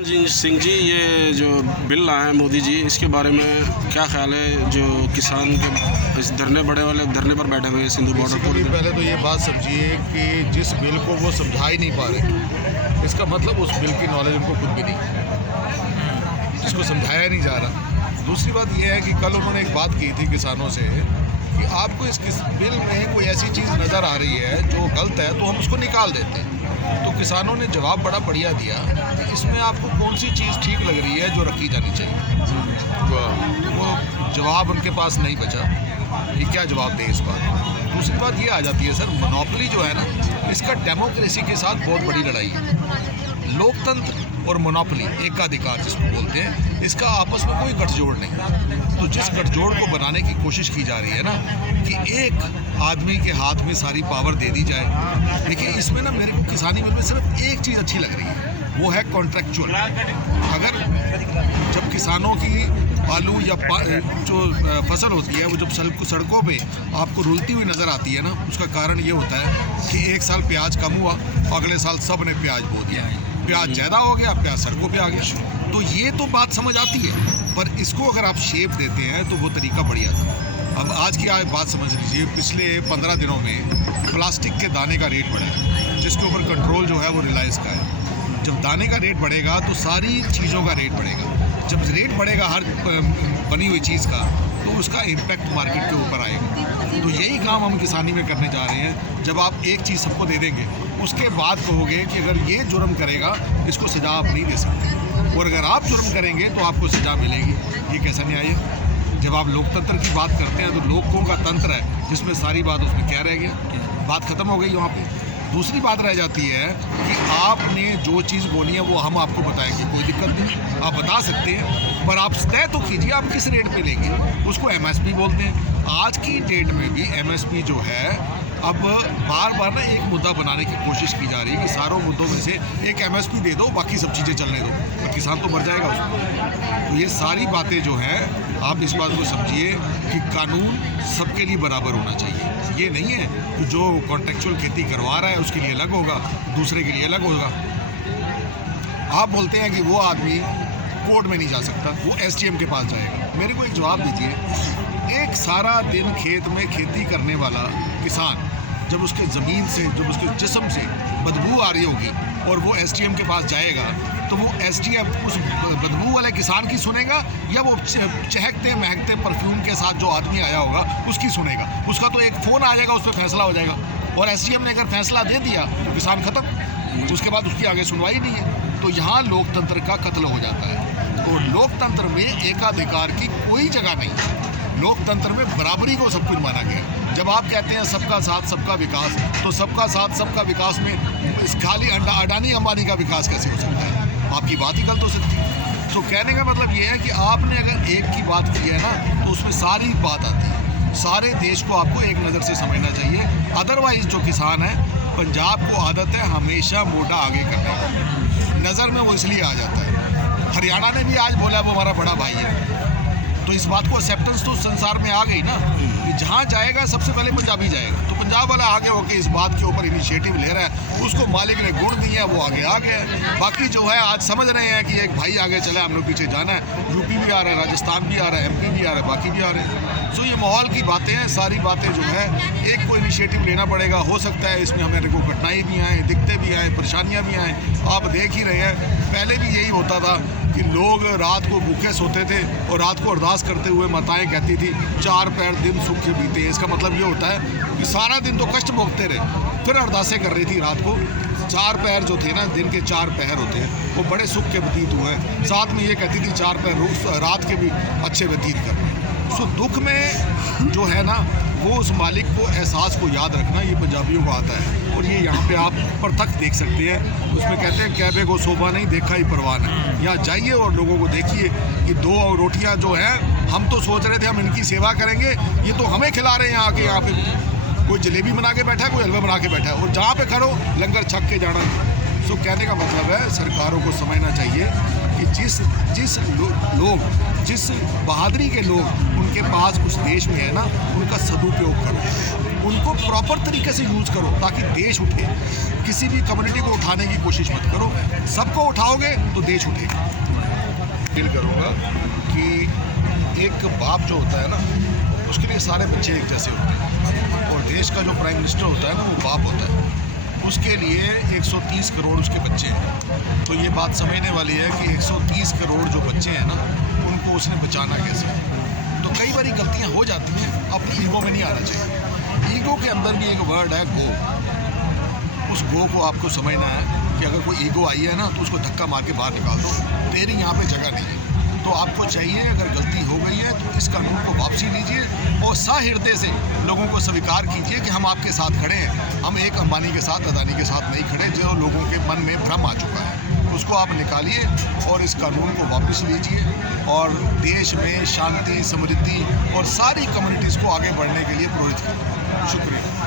जी सिंह जी, ये जो बिल लाए हैं मोदी जी, इसके बारे में क्या ख्याल है? जो किसान के इस धरने पर बैठे हुए हैं सिंधु बॉर्डर पर। पहले तो ये बात समझिए कि जिस बिल को वो समझा ही नहीं पा रहे, इसका मतलब उस बिल की नॉलेज उनको खुद भी नहीं, जिसको समझाया नहीं जा रहा। दूसरी बात यह है कि कल उन्होंने एक बात की थी किसानों से कि आपको इस बिल में कोई ऐसी चीज़ नज़र आ रही है जो गलत है तो हम उसको निकाल देते हैं। तो किसानों ने जवाब बड़ा बढ़िया दिया कि इसमें आपको कौन सी चीज़ ठीक लग रही है जो रखी जानी चाहिए। वो जवाब उनके पास नहीं बचा कि क्या जवाब दें इस बात। दूसरी बात ये आ जाती है सर, मोनोपोली जो है ना, इसका डेमोक्रेसी के साथ बहुत बड़ी लड़ाई है। लोकतंत्र और मोनोपोली, एकाधिकार जिसको बोलते हैं, इसका आपस में कोई गठजोड़ नहीं। तो जिस गठजोड़ को बनाने की कोशिश की जा रही है ना कि एक आदमी के हाथ में सारी पावर दे दी जाए। देखिए, इसमें ना मेरे को किसानी में सिर्फ एक चीज़ अच्छी लग रही है, वो है कॉन्ट्रैक्चुअल। अगर जब किसानों की आलू या जो फसल होती है वो जब सड़कों पे आपको रुलती हुई नज़र आती है ना, उसका कारण ये होता है कि एक साल प्याज कम हुआ, अगले साल सब ने प्याज बो दिया, प्याज ज़्यादा हो गया, प्याज सड़कों पे आ गया। तो ये तो बात समझ आती है, पर इसको अगर आप शेप देते हैं तो वो तरीका बढ़िया था। अब आज की बात समझ लीजिए, पिछले 15 दिनों में प्लास्टिक के दाने का रेट बढ़ा, जिसके ऊपर कंट्रोल जो है वो रिलायंस का है। जब दाने का रेट बढ़ेगा तो सारी चीज़ों का रेट बढ़ेगा। जब रेट बढ़ेगा हर बनी हुई चीज़ का, तो उसका इम्पैक्ट मार्केट के ऊपर आएगा। तो यही काम हम किसानी में करने जा रहे हैं। जब आप एक चीज़ सबको दे देंगे, उसके बाद कहोगे कि अगर ये जुर्म करेगा इसको सज़ा आप नहीं दे सकते, और अगर आप जुर्म करेंगे तो आपको सज़ा मिलेगी। ये कैसा न्याय है? जब आप लोकतंत्र की बात करते हैं तो लोगों का तंत्र है जिसमें सारी बात उसमें क्या रह गया? बात ख़त्म हो गई वहाँ पे। दूसरी बात रह जाती है कि आपने जो चीज़ बोली है वो हम आपको बताएंगे, कोई दिक्कत नहीं, आप बता सकते हैं, पर आप तय तो कीजिए आप किस रेट पे लेंगे। उसको एमएसपी बोलते हैं। आज की डेट में भी एमएसपी जो है, अब बार बार ना एक मुद्दा बनाने की कोशिश की जा रही है कि सारों मुद्दों में से एक एमएसपी दे दो, बाकी सब चीज़ें चलने दो, तो किसान तो मर जाएगा उसको। तो ये सारी बातें जो हैं, आप इस बात को समझिए कि कानून सबके लिए बराबर होना चाहिए। ये नहीं है कि जो कॉन्ट्रैक्चुअल खेती करवा रहा है उसके लिए अलग होगा, दूसरे के लिए अलग होगा। आप बोलते हैं कि वो आदमी कोर्ट में नहीं जा सकता, वो एसडीएम के पास जाएगा। मेरे को एक जवाब दीजिए, एक सारा दिन खेत में खेती करने वाला किसान जब उसके ज़मीन से, जब उसके जिस्म से बदबू आ रही होगी और वो एसडीएम के पास जाएगा, तो वो एसडीएम उस बदबू वाले किसान की सुनेगा या वो चहकते महकते परफ्यूम के साथ जो आदमी आया होगा उसकी सुनेगा? उसका तो एक फ़ोन आ जाएगा, उस पर फैसला हो जाएगा, और एसडीएम ने अगर फैसला दे दिया तो किसान ख़त्म, उसके बाद उसकी आगे सुनवाई नहीं है। तो यहाँ लोकतंत्र का कत्ल हो जाता है। तो लोकतंत्र में एकाधिकार की कोई जगह नहीं। लोकतंत्र में बराबरी को सब कुछ माना गया। जब आप कहते हैं सबका साथ सबका विकास, तो सबका साथ सबका विकास में इस खाली अडानी अंबानी का विकास कैसे हो सकता है? आपकी बात ही गलत हो सकती है। तो कहने का मतलब ये है कि आपने अगर एक की बात की है ना, तो उसमें सारी बात आती है। सारे देश को आपको एक नज़र से समझना चाहिए। अदरवाइज जो किसान है, पंजाब को आदत है हमेशा मोटा आगे करने की, नज़र में वो इसलिए आ जाता है। हरियाणा ने भी आज बोला वो हमारा बड़ा भाई है, तो इस बात को एक्सेप्टेंस तो संसार में आ गई ना कि जहाँ जाएगा सबसे पहले पंजाबी जाएगा। तो पंजाब वाला आगे होकर इस बात के ऊपर इनिशिएटिव ले रहा है, उसको मालिक ने गुण दिया, वो आगे आ गया है। बाकी जो है आज समझ रहे हैं कि एक भाई आगे चला, हम लोग पीछे जाना है। यूपी भी आ रहा है, राजस्थान भी आ रहा है, एमपी भी आ रहा है, बाकी भी आ रहे हैं। सो ये माहौल की बातें हैं, सारी बातें जो है एक को इनिशिएटिव लेना पड़ेगा। हो सकता है इसमें हमें को कठिनाई भी आए, दिक्कतें भी आए, परेशानियाँ भी आएँ। आप देख ही रहे हैं, पहले भी यही होता था कि लोग रात को भूखे सोते थे और रात को अरदास करते हुए माताएं कहती थी 4 पैर दिन सुख के बीते। इसका मतलब ये होता है कि सारा दिन तो कष्ट भोगते रहे, फिर अरदासें कर रही थी रात को। 4 पैर जो थे ना, दिन के 4 पहर होते हैं, वो बड़े सुख के व्यतीत हुए हैं। साथ में ये कहती थी 4 पैर रात के भी अच्छे व्यतीत करने। सो दुख में जो है ना, वो उस मालिक को, एहसास को याद रखना, ये पंजाबियों को आता है। और ये यहाँ पे आप प्रत्यक्ष देख सकते हैं। उसमें कहते हैं कैबे को शोभा नहीं, देखा ही परवान है। यहाँ जाइए और लोगों को देखिए कि 2 रोटियाँ जो हैं, हम तो सोच रहे थे हम इनकी सेवा करेंगे, ये तो हमें खिला रहे हैं। यहाँ के यहाँ पे कोई जलेबी बना के बैठा है, कोई हलवा बना के बैठा है, और जहाँ पे खड़ो लंगर छक के जाना। सो कहने का मतलब है सरकारों को समझना चाहिए कि जिस लोग जिस बहादुरी के लोग उनके पास उस देश में है ना, उनका सदुपयोग करो। उनको प्रॉपर तरीके से यूज़ करो ताकि देश उठे। किसी भी कम्युनिटी को उठाने की कोशिश मत करो, सबको उठाओगे तो देश उठेगा। फील करूँगा कि एक बाप जो होता है ना, उसके लिए सारे बच्चे एक जैसे होते हैं, और देश का जो प्राइम मिनिस्टर होता है ना, वो बाप होता है, उसके लिए 130 करोड़ उसके बच्चे हैं। तो ये बात समझने वाली है कि 130 करोड़ जो बच्चे हैं ना, उनको उसने बचाना कैसे। तो कई बारी गलतियां हो जाती हैं, अपनी ईगो में नहीं आना चाहिए। ईगो के अंदर भी एक वर्ड है गो। उस गो को आपको समझना है कि अगर कोई ईगो आई है ना, तो उसको धक्का मार के बाहर निकाल दो, तेरी यहाँ पे जगह नहीं है। तो आपको चाहिए, अगर गलती हो गई है तो इस कानून को वापसी लीजिए और सहृदय से लोगों को स्वीकार कीजिए कि हम आपके साथ खड़े हैं। हम एक अंबानी के साथ, अदानी के साथ नहीं खड़े। जो लोगों के मन में भ्रम आ चुका है, उसको आप निकालिए और इस कानून को वापस लीजिए और देश में शांति, समृद्धि और सारी कम्युनिटीज़ को आगे बढ़ने के लिए प्रेरित करिए। शुक्रिया।